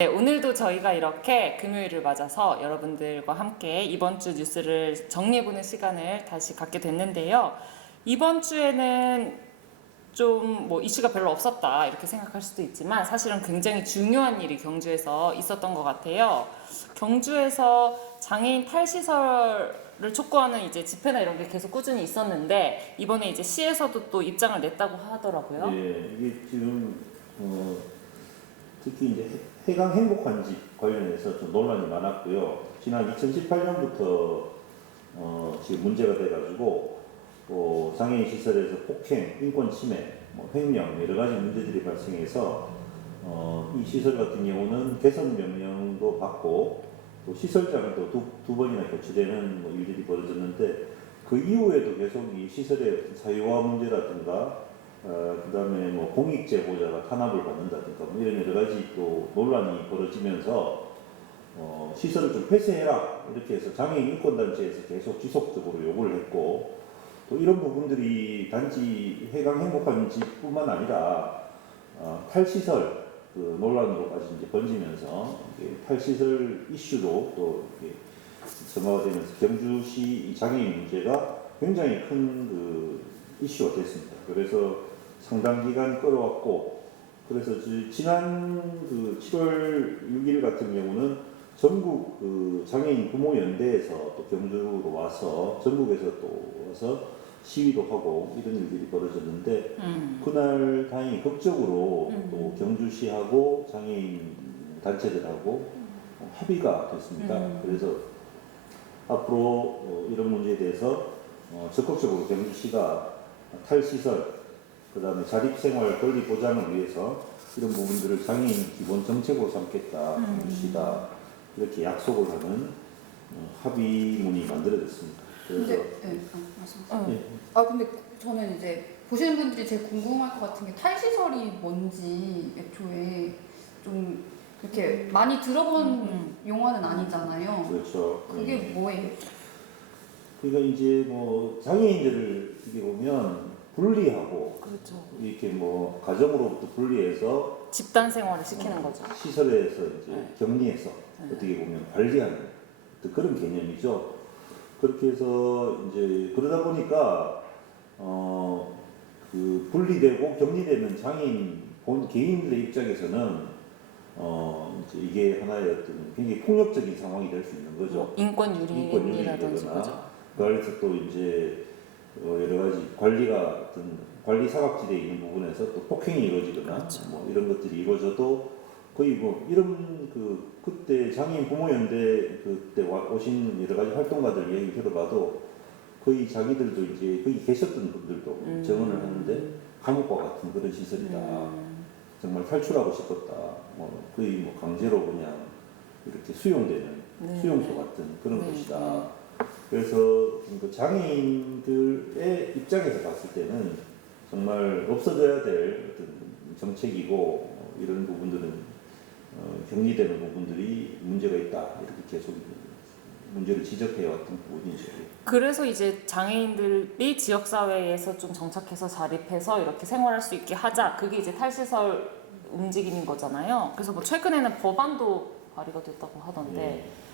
네, 오늘도 저희가 이렇게 금요일을 맞아서 여러분들과 함께 이번 주 뉴스를 정리해보는 시간을 다시 갖게 됐는데요. 이번 주에는 좀 뭐 이슈가 별로 없었다 이렇게 생각할 수도 있지만 사실은 굉장히 중요한 일이 경주에서 있었던 것 같아요. 경주에서 장애인 탈시설을 촉구하는 이제 집회나 이런 게 계속 꾸준히 있었는데 이번에 이제 시에서도 또 입장을 냈다고 하더라고요. 예, 이게 지금 특히 이제 해강 행복한 집 관련해서 좀 논란이 많았고요. 지난 2018년부터 지금 문제가 돼가지고 장애인 시설에서 폭행, 인권 침해, 횡령 여러 가지 문제들이 발생해서 이 시설 같은 경우는 개선 명령도 받고 또 시설장을 또 두 번이나 교체되는 일들이 벌어졌는데 그 이후에도 계속 이 시설의 사유화 문제라든가 그다음에 공익 제보자가 탄압을 받는다든가 이런 여러 가지 또 논란이 벌어지면서 시설을 좀 폐쇄해라 이렇게 해서 장애인 인권단체에서 계속 지속적으로 요구를 했고 또 이런 부분들이 단지 해강 행복한 집뿐만 아니라 탈시설 그 논란으로까지 이제 번지면서 탈시설 이슈도 또 점화가 되면서 경주시 장애인 문제가 굉장히 큰 그 이슈가 됐습니다. 그래서 상당 기간 끌어왔고 그래서 지난 그 7월 6일 같은 경우는 전국 그 장애인 부모연대에서 또 경주로 와서 전국에서 또 와서 시위도 하고 이런 일들이 벌어졌는데 그날 다행히 극적으로 또 경주시하고 장애인 단체들하고 합의가 됐습니다. 그래서 앞으로 이런 문제에 대해서 적극적으로 경주시가 탈시설 그다음에 자립생활 권리 보장을 위해서 이런 부분들을 장애인 기본 정책으로 삼겠다 경주시가 이렇게 약속을 하는 합의문이 만들어졌습니다. 그래서 말씀하세요. 예. 근데 저는 이제 보시는 분들이 제일 궁금할 것 같은 게 탈시설이 뭔지 애초에 좀 이렇게 많이 들어본 용어는 아니잖아요. 그렇죠. 그게 뭐예요? 그러니까 이제 장애인들을 이렇게 보면 분리하고 그렇죠. 이렇게 가정으로부터 분리해서 집단 생활을 시키는 거죠. 시설에서 이제 네. 격리해서 어떻게 보면 관리하는 그런 개념이죠. 그렇게 해서 이제 그러다 보니까 그 분리되고 격리되는 장애인 개인들의 입장에서는 이제 이게 하나의 어떤 굉장히 폭력적인 상황이 될 수 있는 거죠. 인권 유린이라든지 그죠. 그래서 또 이제 여러 가지 관리 사각지대에 있는 부분에서 또 폭행이 이루어지거나 그렇죠. 이런 것들이 이루어져도 거의 이런 그때 장애인 부모연대 그때 오신 여러 가지 활동가들 얘기 들어봐도 거의 자기들도 이제 거기 계셨던 분들도 증언을 하는데 감옥과 같은 그런 시설이다. 정말 탈출하고 싶었다. 거의 강제로 그냥 이렇게 수용되는 수용소 같은 그런 곳이다. 그래서 그 장애인들의 입장에서 봤을 때는 정말 없어져야 될 어떤 정책이고 이런 부분들은 격리되는 부분들이 문제가 있다 이렇게 계속 문제를 지적해왔던 부분이죠. 그래서 이제 장애인들이 지역사회에서 좀 정착해서 자립해서 이렇게 생활할 수 있게 하자. 그게 이제 탈시설 움직임인 거잖아요. 그래서 최근에는 법안도 발의가 됐다고 하던데. 예.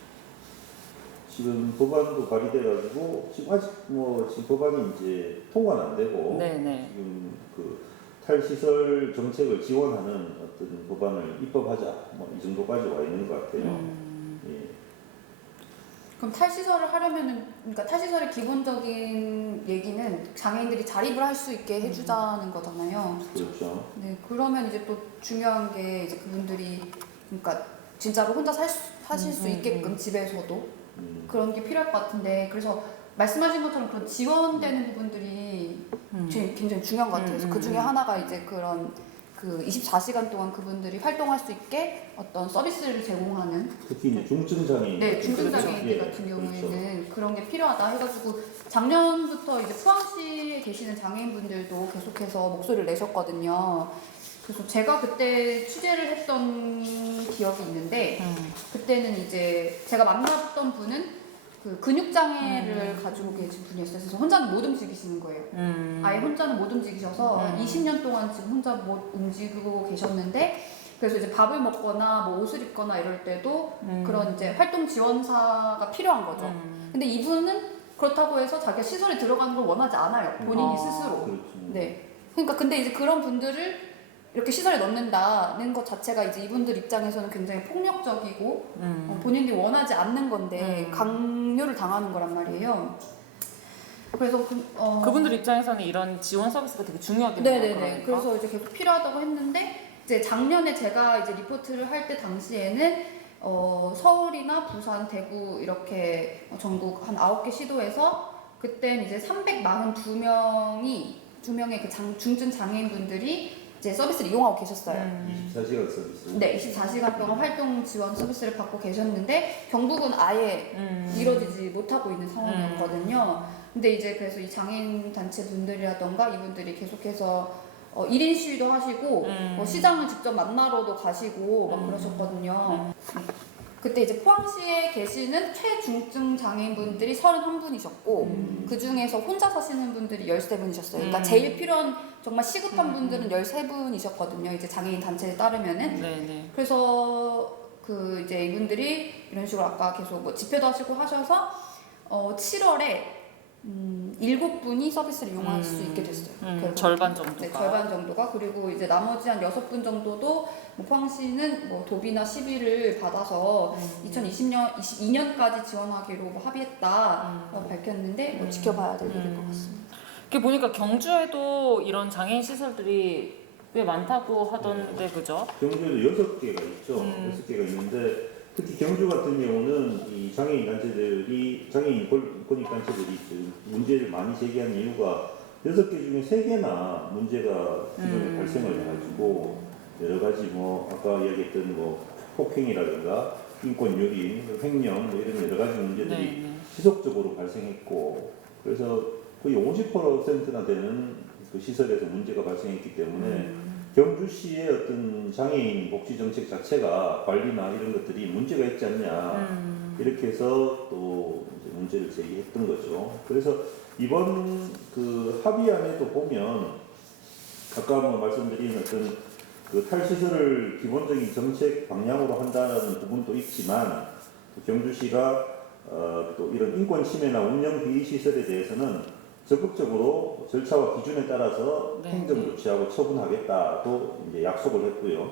지금 법안도 발의돼가지고 지금 아직 지금 법안이 이제 통과는 안 되고 네네. 지금 그 탈시설 정책을 지원하는 어떤 법안을 입법하자 이 정도까지 와 있는 것 같아요. 예. 그럼 탈시설을 하려면은 그러니까 탈시설의 기본적인 얘기는 장애인들이 자립을 할 수 있게 해주자는 거잖아요. 그렇죠. 네, 그러면 이제 또 중요한 게 이제 그분들이 그러니까 진짜로 혼자 사실 수 있게끔 집에서도 그런 게 필요할 것 같은데 그래서 말씀하신 것처럼 그런 지원되는 부분들이 굉장히 중요한 것 같아요. 그래서 그 중에 하나가 이제 그런 그 24시간 동안 그분들이 활동할 수 있게 어떤 서비스를 제공하는 특히 이제 중증 장애인, 네, 중증 장애인들 예, 같은 경우에는 그렇죠. 그런 게 필요하다 해가지고 작년부터 이제 포항시에 계시는 장애인분들도 계속해서 목소리를 내셨거든요. 그래서 제가 그때 취재를 했던 기억이 있는데 그때는 이제 제가 만났던 분은 그 근육장애를 가지고 계신 분이었어요. 그래서 혼자는 못 움직이시는 거예요. 아예 혼자는 못 움직이셔서 20년 동안 지금 혼자 못 움직이고 계셨는데 그래서 이제 밥을 먹거나 뭐 옷을 입거나 이럴 때도 그런 이제 활동 지원사가 필요한 거죠. 근데 이분은 그렇다고 해서 자기가 시설에 들어가는 걸 원하지 않아요. 본인이 스스로. 그렇죠. 네. 그러니까 근데 이제 그런 분들을 이렇게 시설에 넣는다는 것 자체가 이제 이분들 입장에서는 굉장히 폭력적이고 본인들이 원하지 않는 건데 강요를 당하는 거란 말이에요. 그래서 그분들 입장에서는 이런 지원 서비스가 되게 중요하겠네요. 네네네. 그러니까. 그래서 이제 계속 필요하다고 했는데 이제 작년에 제가 이제 리포트를 할 때 당시에는 서울이나 부산, 대구 이렇게 전국 한 9개 시도에서 그땐 이제 342명의 그 중증 장애인분들이 이제 서비스를 이용하고 계셨어요. 24시간 서비스. 네, 24시간 동안 활동 지원 서비스를 받고 계셨는데 경북은 아예 이루어지지 못하고 있는 상황이었거든요. 근데 이제 그래서 이 장애인 단체 분들이라던가 이분들이 계속해서 1인 시위도 하시고 시장을 직접 만나러도 가시고 막 그러셨거든요. 그때 이제 포항시에 계시는 최중증 장애인분들이 31분이셨고 그 중에서 혼자 사시는 분들이 13분이셨어요. 그러니까 제일 필요한 정말 시급한 분들은 13분이셨거든요. 이제 장애인 단체에 따르면은. 네네. 그래서 그 이제 이분들이 이런 식으로 아까 계속 뭐 집회도 하시고 하셔서 7월에 7분이 서비스를 이용할 수 있게 됐어요. 절반 정도가. 네, 절반 정도가. 그리고 이제 나머지 한 6분 정도도 뭐 포항시는 뭐 도비나 시비를 받아서 2022년까지 지원하기로 뭐 합의했다 밝혔는데 뭐 지켜봐야 될 일일 것 같습니다. 이렇게 보니까 경주에도 이런 장애인 시설들이 꽤 많다고 하던데 그죠? 경주에도 6개가 있죠. 6개가 있는데 특히 경주 같은 경우는 이 장애인 단체들이 장애인 권익 단체들이 문제를 많이 제기하는 이유가 6개 중에 3개나 문제가 기존에 발생을 해가지고 여러 가지 뭐 아까 이야기했던 뭐 폭행이라든가 인권 유린, 횡령 뭐 이런 여러 가지 문제들이 지속적으로 발생했고 그래서 거의 50%나 되는 그 시설에서 문제가 발생했기 때문에 경주시의 어떤 장애인 복지 정책 자체가 관리나 이런 것들이 문제가 있지 않냐 이렇게 해서 또 이제 문제를 제기했던 거죠. 그래서 이번 그 합의안에도 보면 아까 뭐 말씀드린 어떤 그 탈시설을 기본적인 정책 방향으로 한다는 부분도 있지만 경주시가 또 이런 인권 침해나 운영 비위 시설에 대해서는 적극적으로 절차와 기준에 따라서 행정 조치하고 처분하겠다도 이제 약속을 했고요.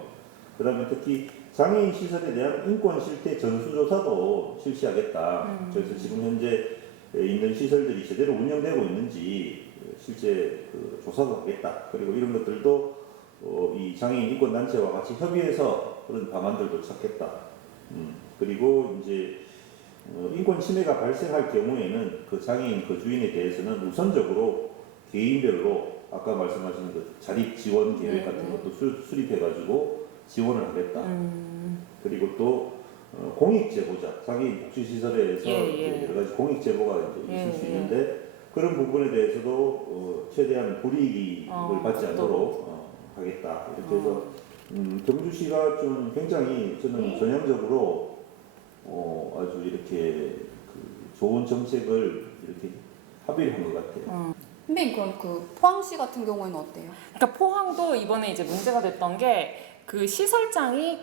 그다음에 특히 장애인 시설에 대한 인권 실태 전수조사도 실시하겠다. 그래서 지금 현재 있는 시설들이 제대로 운영되고 있는지 실제 그 조사도 하겠다. 그리고 이런 것들도 이 장애인 인권 단체와 같이 협의해서 그런 방안들도 찾겠다. 그리고 이제 인권 침해가 발생할 경우에는 그 장애인 거주인에 대해서는 우선적으로 개인별로 아까 말씀하신 그 자립 지원 계획 같은 것도 수립해가지고 지원을 하겠다. 그리고 또 공익 제보자, 장애인 복지시설에서 여러 가지 공익 제보가 이제 있을 수 있는데 그런 부분에 대해서도 최대한 불이익을 받지 않도록 하겠다. 이렇게 해서 경주시가 좀 굉장히 저는 전향적으로 아주 이렇게 그 좋은 정책을 이렇게 합의를 한 것 같아요. 선배님 그럼 그 포항시 같은 경우에는 어때요? 그러니까 포항도 이번에 이제 문제가 됐던 게 그 시설장이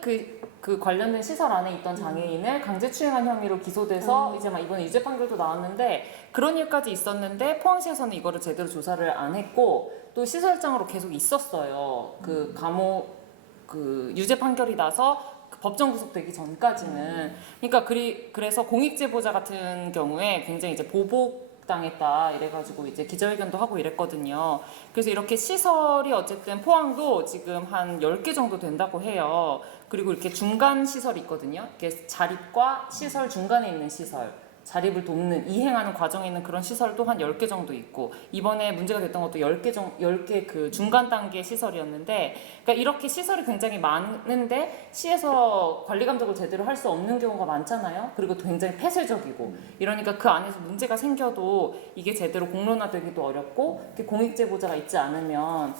그 관련된 시설 안에 있던 장애인을 강제추행한 혐의로 기소돼서 이제 막 이번에 유죄 판결도 나왔는데 그런 일까지 있었는데 포항시에서는 이거를 제대로 조사를 안 했고 또 시설장으로 계속 있었어요. 그 감옥 그 유죄 판결이 나서 법정 구속되기 전까지는. 그러니까 그래서 공익 제보자 같은 경우에 굉장히 이제 보복당했다 이래가지고 이제 기자회견도 하고 이랬거든요. 그래서 이렇게 시설이 어쨌든 포항도 지금 한 10개 정도 된다고 해요. 그리고 이렇게 중간 시설이 있거든요. 이렇게 자립과 시설 중간에 있는 시설. 자립을 돕는, 이행하는 과정에 있는 그런 시설도 한 10개 정도 있고 이번에 문제가 됐던 것도 10개 그 중간 단계 시설이었는데 그러니까 이렇게 시설이 굉장히 많은데 시에서 관리 감독을 제대로 할 수 없는 경우가 많잖아요. 그리고 굉장히 폐쇄적이고 이러니까 그 안에서 문제가 생겨도 이게 제대로 공론화되기도 어렵고 이렇게 공익 제보자가 있지 않으면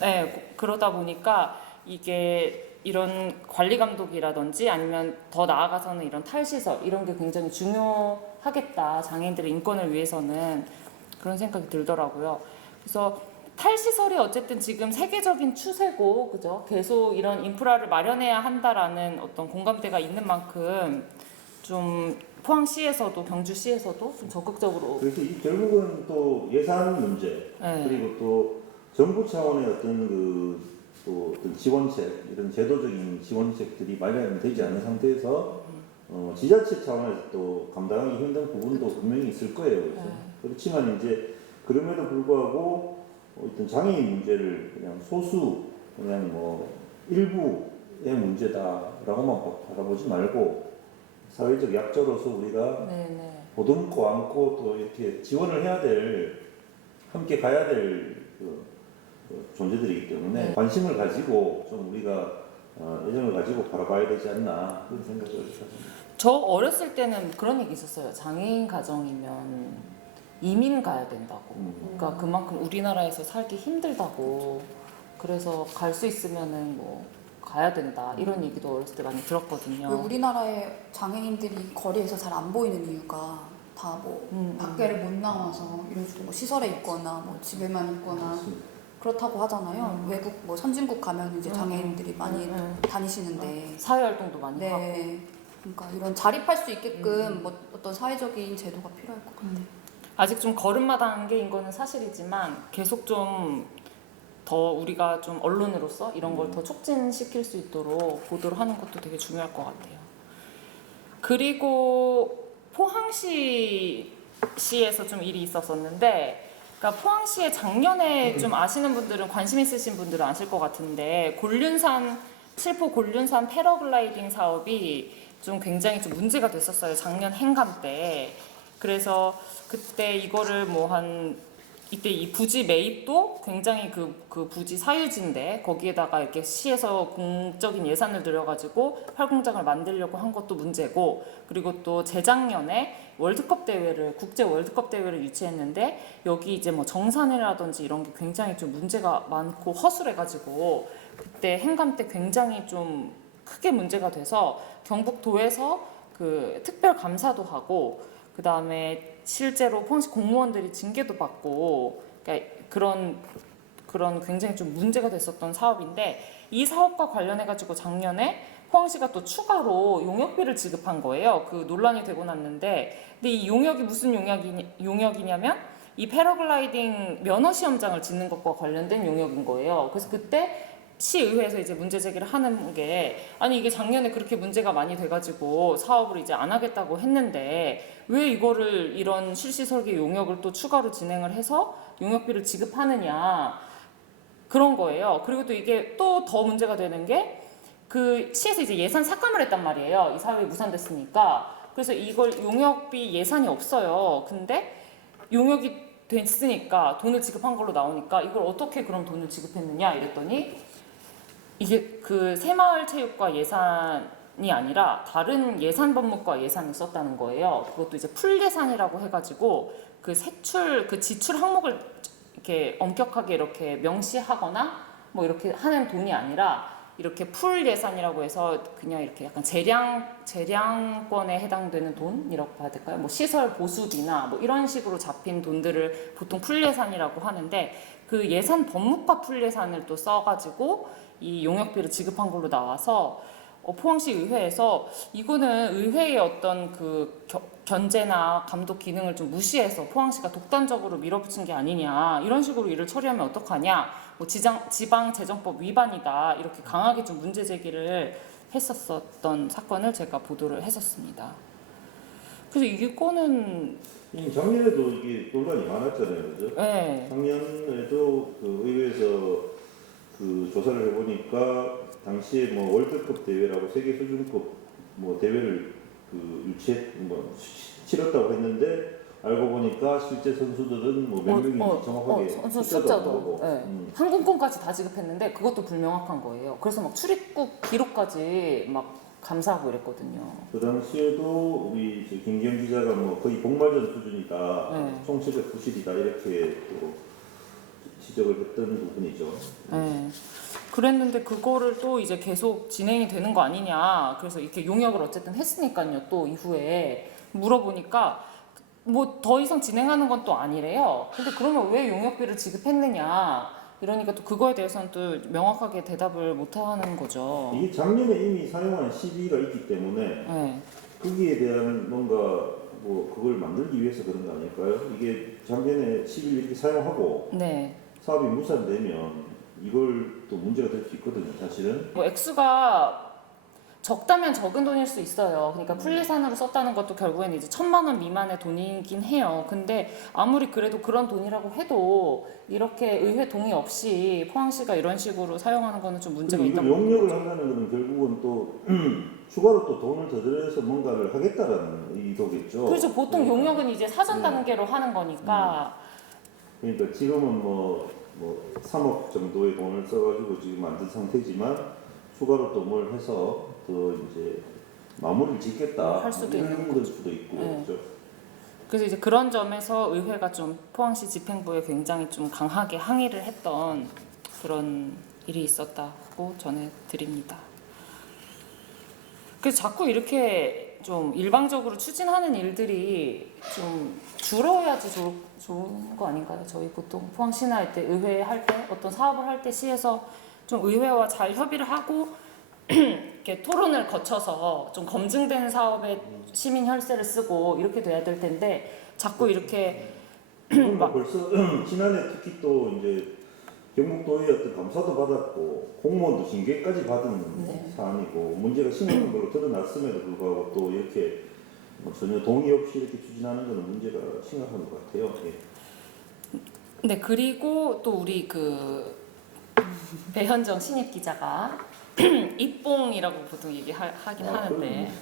네, 그러다 보니까 이게 이런 관리 감독이라든지 아니면 더 나아가서는 이런 탈시설 이런 게 굉장히 중요하겠다. 장애인들의 인권을 위해서는 그런 생각이 들더라고요. 그래서 탈시설이 어쨌든 지금 세계적인 추세고, 그죠? 계속 이런 인프라를 마련해야 한다라는 어떤 공감대가 있는 만큼 좀 포항시에서도 경주시에서도 좀 적극적으로. 그래서 이 결국은 또 예산 문제 네. 그리고 또 정부 차원의 어떤 또 어떤 지원책 이런 제도적인 지원책들이 마련되지 않은 상태에서 지자체 차원에서 또 감당하기 힘든 부분도 분명히 있을 거예요. 그래서 그렇지만 이제 그럼에도 불구하고 어떤 장애인 문제를 그냥 소수 그냥 뭐 일부의 문제다라고만 바라보지 말고 사회적 약자로서 우리가 네네. 보듬고 안고 또 이렇게 지원을 해야 될 함께 가야 될 존재들이기 때문에 네. 관심을 가지고 좀 우리가 애정을 가지고 바라봐야 되지 않나 그런 생각을 했습니다. 저 어렸을 때는 그런 얘기 있었어요. 장애인 가정이면 이민 가야 된다고. 그러니까 그만큼 우리나라에서 살기 힘들다고. 그래서 갈 수 있으면은 뭐 가야 된다. 이런 얘기도 어렸을 때 많이 왜 들었거든요. 우리나라의 장애인들이 거리에서 잘 안 보이는 이유가 다 뭐 밖에를 못 나와서 이런 식으로 뭐 시설에 있거나 뭐 집에만 있거나 그렇다고 하잖아요. 외국 뭐 선진국 가면 이제 장애인들이 많이 다니시는데 사회 활동도 많이 하고. 네. 그러니까 이런 자립할 수 있게끔 뭐 어떤 사회적인 제도가 필요할 것 같아요. 아직 좀 걸음마 단계인 거는 사실이지만 계속 좀 더 우리가 좀 언론으로서 이런 걸 더 촉진시킬 수 있도록 보도를 하는 것도 되게 중요할 것 같아요. 그리고 포항시에서 좀 일이 있었었는데, 그러니까 포항시에 작년에 좀 아시는 분들은 관심 있으신 분들은 아실 것 같은데 칠포 곤륜산 패러글라이딩 사업이 좀 굉장히 좀 문제가 됐었어요. 작년 행감 때. 그래서 그때 이거를 이때 이 부지 매입도 굉장히 그 부지 사유지인데 거기에다가 이렇게 시에서 공적인 예산을 들여가지고 활공장을 만들려고 한 것도 문제고, 그리고 또 재작년에 국제 월드컵 대회를 유치했는데 여기 이제 뭐 정산이라든지 이런 게 굉장히 좀 문제가 많고 허술해가지고 그때 행감 때 굉장히 좀 크게 문제가 돼서 경북도에서 그 특별 감사도 하고, 그 다음에 실제로 포항시 공무원들이 징계도 받고, 그러니까 그런 굉장히 좀 문제가 됐었던 사업인데, 이 사업과 관련해 가지고 작년에 포항시가 또 추가로 용역비를 지급한 거예요. 그 논란이 되고 났는데, 근데 이 용역이 무슨 용역이냐면 이 패러글라이딩 면허 시험장을 짓는 것과 관련된 용역인 거예요. 그래서 그때 시의회에서 이제 문제 제기를 하는 게, 아니 이게 작년에 그렇게 문제가 많이 돼가지고 사업을 이제 안 하겠다고 했는데 왜 이거를 이런 실시 설계 용역을 또 추가로 진행을 해서 용역비를 지급하느냐, 그런 거예요. 그리고 또 이게 또 더 문제가 되는 게 그 시에서 이제 예산 삭감을 했단 말이에요. 이 사업이 무산됐으니까. 그래서 이걸 용역비 예산이 없어요. 근데 용역이 됐으니까 돈을 지급한 걸로 나오니까 이걸 어떻게 그럼 돈을 지급했느냐 이랬더니 이게 그 새마을체육과 예산이 아니라 다른 예산법무과 예산을 썼다는 거예요. 그것도 이제 풀예산이라고 해가지고 그 지출 항목을 이렇게 엄격하게 이렇게 명시하거나 뭐 이렇게 하는 돈이 아니라 이렇게 풀 예산이라고 해서 그냥 이렇게 약간 재량권에 해당되는 돈이라고 봐야 될까요? 뭐 시설 보수비나 뭐 이런 식으로 잡힌 돈들을 보통 풀 예산이라고 하는데, 그 예산 법무과 풀 예산을 또 써가지고 이 용역비를 지급한 걸로 나와서 포항시 의회에서 이거는 의회의 어떤 그 견제나 감독 기능을 좀 무시해서 포항시가 독단적으로 밀어붙인 게 아니냐, 이런 식으로 일을 처리하면 어떡하냐, 뭐 지방재정법 위반이다, 이렇게 강하게 좀 문제 제기를 했었던 사건을 제가 보도를 했었습니다. 그래서 이거는 작년에도 이게 논란이 많았잖아요, 그죠? 네. 작년에도 그 의회에서 그 조사를 해보니까 당시에 뭐 월드컵 대회라고 세계 수준급 뭐 대회를 치렀다고 했는데 알고 보니까 실제 선수들은 뭐 몇 명인지 정확하게 선수 숫자도 안 숫자도 나오고. 네. 항공권까지 다 지급했는데 그것도 불명확한 거예요. 그래서 막 출입국 기록까지 막 감사하고 이랬거든요. 그 당시에도 우리 김기현 기자가 뭐 거의 복말전 수준이다, 네. 총체적 부실이다 이렇게 또 지적을 했던 부분이죠. 네. 그랬는데 그거를 또 이제 계속 진행이 되는 거 아니냐. 그래서 이렇게 용역을 어쨌든 했으니까요. 또 이후에 물어보니까 뭐 더 이상 진행하는 건 또 아니래요. 근데 그러면 왜 용역비를 지급했느냐? 이러니까 또 그거에 대해서는 또 명확하게 대답을 못 하는 거죠. 이게 작년에 이미 사용한 시비가 있기 때문에 네. 거기에 대한 뭔가 뭐 그걸 만들기 위해서 그런 거 아닐까요? 이게 작년에 시비를 이렇게 사용하고 네. 사업이 무산되면 이걸 또 문제가 될 수 있거든요, 사실은. 뭐 액수가 적다면 적은 돈일 수 있어요. 그러니까 풀리산으로 썼다는 것도 결국에는 이제 1,000만 원 미만의 돈이긴 해요. 근데 아무리 그래도 그런 돈이라고 해도 이렇게 의회 동의 없이 포항시가 이런 식으로 사용하는 거는 좀 문제가 그리고 있다고 이걸 용역을 보는 거죠. 한다는 것은 결국은 또 추가로 또 돈을 더 들여서 뭔가를 하겠다라는 의도겠죠. 그렇죠. 보통 그러니까. 용역은 이제 사전 단계로 하는 거니까. 그러니까 지금은 뭐 3억 정도의 돈을 써가지고 지금 만든 상태지만 추가로 또 뭘 해서 더 이제 마무리를 짓겠다 할 수도 이런 있는 걸 수도 있고 네. 그렇죠. 그래서 이제 그런 점에서 의회가 좀 포항시 집행부에 굉장히 좀 강하게 항의를 했던 그런 일이 있었다고 전해드립니다. 그래서 자꾸 이렇게 좀 일방적으로 추진하는 일들이 좀 줄어야지 좋은 거 아닌가요? 저희 보통 포항시나 할 때 의회 할 때 어떤 사업을 할 때 시에서 좀 의회와 잘 협의를 하고 이렇게 토론을 거쳐서 좀 검증된 사업에 시민 혈세를 쓰고 이렇게 돼야 될 텐데 자꾸 이렇게 이건 뭐 벌써 지난해 특히 또 이제 경북도의 어떤 감사도 받았고 공무원도 징계까지 받은 네. 사안이고 문제가 심각한 걸로 드러났음에도 불구하고 또 이렇게 뭐 전혀 동의 없이 이렇게 추진하는 것은 문제가 심각한 것 같아요. 예. 네, 그리고 또 우리 그 배현정 신입 기자가 입봉이라고 보통 얘기하긴 하는데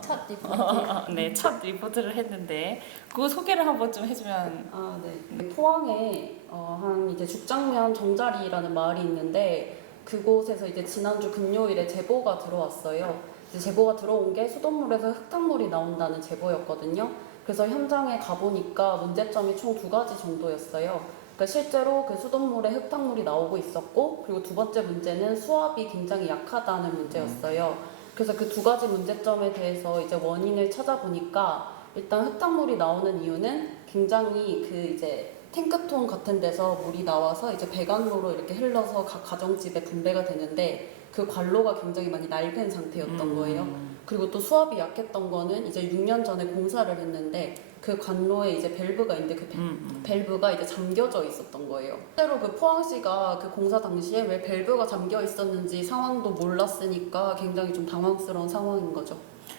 첫 리포트. 네, 첫 리포트를 했는데 그거 소개를 한번 좀 해주면. 아, 네. 포항에 한 이제 죽장면 정자리라는 마을이 있는데 그곳에서 이제 지난주 금요일에 제보가 들어왔어요. 이제 제보가 들어온 게 수돗물에서 흙탕물이 나온다는 제보였거든요. 그래서 현장에 가보니까 문제점이 총 2가지 정도였어요. 그러니까 실제로 그 수돗물에 흙탕물이 나오고 있었고, 그리고 두 번째 문제는 수압이 굉장히 약하다는 문제였어요. 그래서 그 2가지 문제점에 대해서 이제 원인을 찾아보니까 일단 흙탕물이 나오는 이유는 굉장히 그 이제 탱크통 같은 데서 물이 나와서 이제 배관로로 이렇게 흘러서 각 가정집에 분배가 되는데 그 관로가 굉장히 많이 낡은 상태였던 거예요. 그리고 또 수압이 약했던 거는 이제 6년 전에 공사를 했는데 그 관로에 이제 밸브가 있는데 그 밸브가 이제 잠겨져 있었던 거예요. 실제로 그 포항시가 그 공사 당시에 왜 밸브가 잠겨 있었는지 상황도 몰랐으니까 굉장히 좀 당황스러운 상황인 거죠.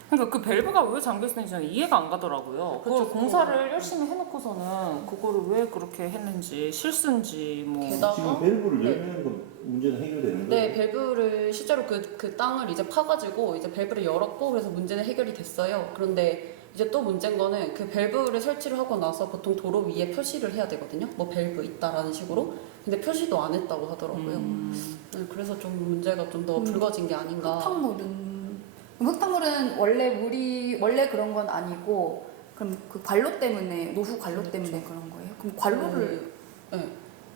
그러니까 그 밸브가 왜 잠겨있는지 저는 이해가 안 가더라고요. 그걸 그렇죠. 공사를 열심히 해놓고서는 그거를 왜 그렇게 했는지 실수인지 뭐. 게다가 지금 밸브를 네. 열면 그 문제는 해결되는 거예요? 네, 밸브를 실제로 그 땅을 이제 파가지고 이제 밸브를 열었고 그래서 문제는 해결이 됐어요. 그런데 이제 또 문제인 거는 그 밸브를 설치를 하고 나서 보통 도로 위에 표시를 해야 되거든요. 뭐 밸브 있다라는 식으로. 근데 표시도 안 했다고 하더라고요. 네, 그래서 좀 문제가 좀 더 불거진 게 아닌가. 흙탕물은 원래 그런 건 아니고 그럼 그 관로 때문에 노후 관로 때문에 그런 거예요? 그럼 관로를 네.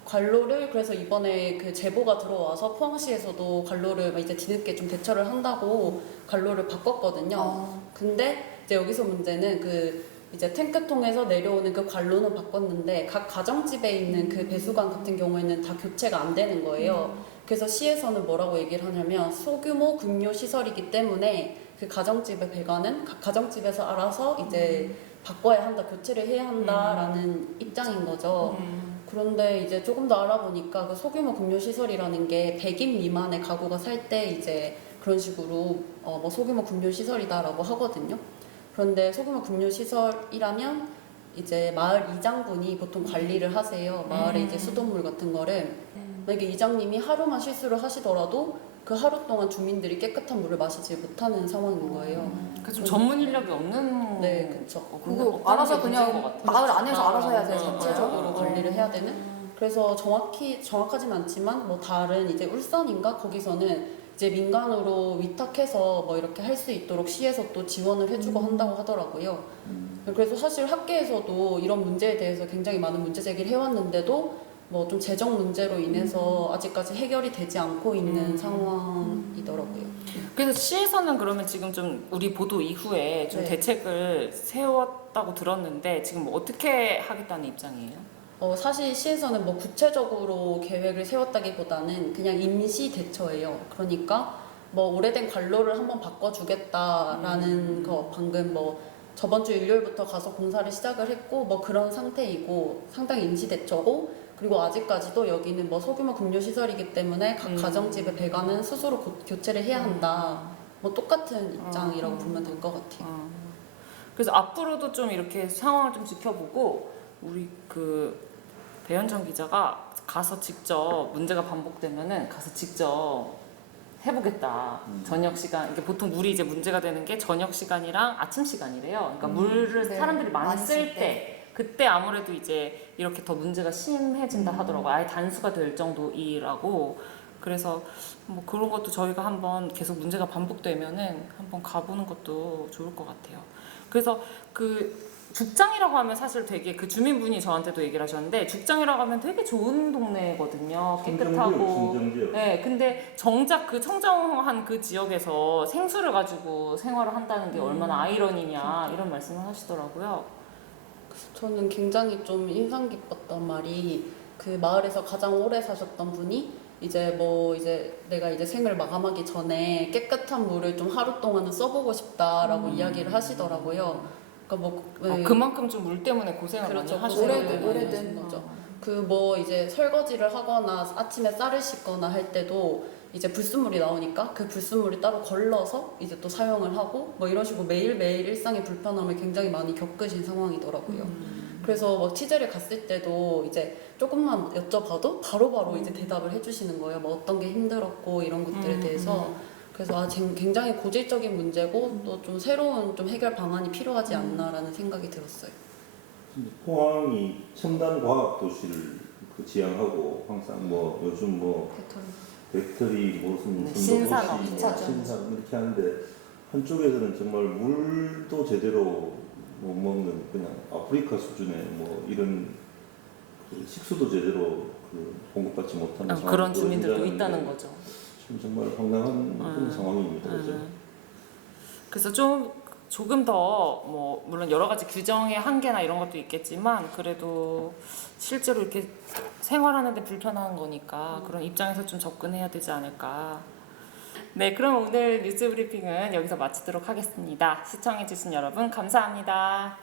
관로를 그래서 이번에 그 제보가 들어와서 포항시에서도 관로를 막 이제 뒤늦게 좀 대처를 한다고 관로를 바꿨거든요. 근데 이제 여기서 문제는 그 이제 탱크통에서 내려오는 그 관로는 바꿨는데 각 가정집에 있는 그 배수관 같은 경우에는 다 교체가 안 되는 거예요. 그래서 시에서는 뭐라고 얘기를 하냐면 소규모 급료 시설이기 때문에 그 가정집의 배관은 각 가정집에서 알아서 이제 바꿔야 한다, 교체를 해야 한다라는 입장인 거죠. 그런데 이제 조금 더 알아보니까 그 소규모 급료 시설이라는 게 100인 미만의 가구가 살 때 이제 그런 식으로 뭐 소규모 급료 시설이다라고 하거든요. 그런데 소규모 급료 시설이라면 이제 마을 이장분이 보통 관리를 하세요. 마을에 이제 수돗물 같은 거를. 만약에 이장님이 하루만 실수를 하시더라도 그 하루 동안 주민들이 깨끗한 물을 마시지 못하는 상황인 거예요. 그좀 전문 인력이 없는. 네, 그쵸. 그거 알아서 그냥 마을 안에서 알아서 해야 되는 전체적으로 관리를 해야 되는. 그래서 정확하진 않지만 뭐 다른 이제 울산인가 거기서는 이제 민간으로 위탁해서 뭐 이렇게 할 수 있도록 시에서 또 지원을 해주고 한다고 하더라고요. 그래서 사실 학계에서도 이런 문제에 대해서 굉장히 많은 문제 제기를 해왔는데도 뭐 좀 재정 문제로 인해서 아직까지 해결이 되지 않고 있는 상황이더라고요. 그래서 시에서는 그러면 지금 좀 우리 보도 이후에 좀 네. 대책을 세웠다고 들었는데 지금 뭐 어떻게 하겠다는 입장이에요? 사실 시에서는 뭐 구체적으로 계획을 세웠다기보다는 그냥 임시 대처예요. 그러니까 뭐 오래된 관로를 한번 바꿔주겠다라는 거 방금 뭐 저번 주 일요일부터 가서 공사를 시작을 했고 뭐 그런 상태이고 상당히 임시 대처고 그리고 아직까지도 여기는 뭐 소규모 급료 시설이기 때문에 각 가정집의 배관은 스스로 교체를 해야 한다. 뭐 똑같은 입장이라고 보면 될 것 같아요. 그래서 앞으로도 좀 이렇게 상황을 좀 지켜보고 우리 그 배현정 기자가 가서 직접 문제가 반복되면은 가서 직접 해보겠다. 저녁 시간 이게 보통 물이 이제 문제가 되는 게 저녁 시간이랑 아침 시간이래요. 그러니까 물을 네. 사람들이 많이 많이 쓸 쓸 때 그때 아무래도 이제 이렇게 더 문제가 심해진다 하더라고요. 아예 단수가 될 정도이라고. 그래서 뭐 그런 것도 저희가 한번 계속 문제가 반복되면은 한번 가보는 것도 좋을 것 같아요. 그래서 그 죽장이라고 하면 사실 되게 그 주민분이 저한테도 얘기를 하셨는데 죽장이라고 하면 되게 좋은 동네거든요. 깨끗하고. 청정지역. 네, 근데 정작 그 청정한 그 지역에서 생수를 가지고 생활을 한다는 게 얼마나 아이러니냐 이런 말씀을 하시더라고요. 저는 굉장히 좀 인상 깊었던 말이 그 마을에서 가장 오래 사셨던 분이 이제 내가 이제 생을 마감하기 전에 깨끗한 물을 좀 하루 동안은 써보고 싶다라고 이야기를 하시더라고요. 그러니까 뭐 그만큼 좀 물 때문에 고생을 그렇죠. 많이 하시는 오래된 거죠. 그 뭐 이제 설거지를 하거나 아침에 쌀을 씻거나 할 때도 이제 불순물이 나오니까 그 불순물이 따로 걸러서 이제 또 사용을 하고 뭐 이런 식으로 매일매일 일상의 불편함을 굉장히 많이 겪으신 상황이더라고요. 그래서 뭐 취재를 갔을 때도 이제 조금만 여쭤봐도 바로바로 이제 대답을 해주시는 거예요. 뭐 어떤 게 힘들었고 이런 것들에 대해서. 그래서 굉장히 고질적인 문제고 또 좀 새로운 좀 해결 방안이 필요하지 않나라는 생각이 들었어요. 포항이 첨단 과학 도시를 지향하고 항상 뭐 요즘 뭐 배터리 무슨 신산업, 도시, 이차전. 신산업 이렇게 하는데 한쪽에서는 정말 물도 제대로 못 먹는 그냥 아프리카 수준의 뭐 이런 그 식수도 제대로 그 공급받지 못하는 그런 상황도 주민들도 존재하는데 있다는 거죠. 지금 정말 황당한 그런 상황입니다. 그죠? 그래서 조금 더 뭐 물론 여러 가지 규정의 한계나 이런 것도 있겠지만 그래도 실제로 이렇게 생활하는데 불편한 거니까 그런 입장에서 좀 접근해야 되지 않을까. 네, 그럼 오늘 뉴스 브리핑은 여기서 마치도록 하겠습니다. 시청해주신 여러분 감사합니다.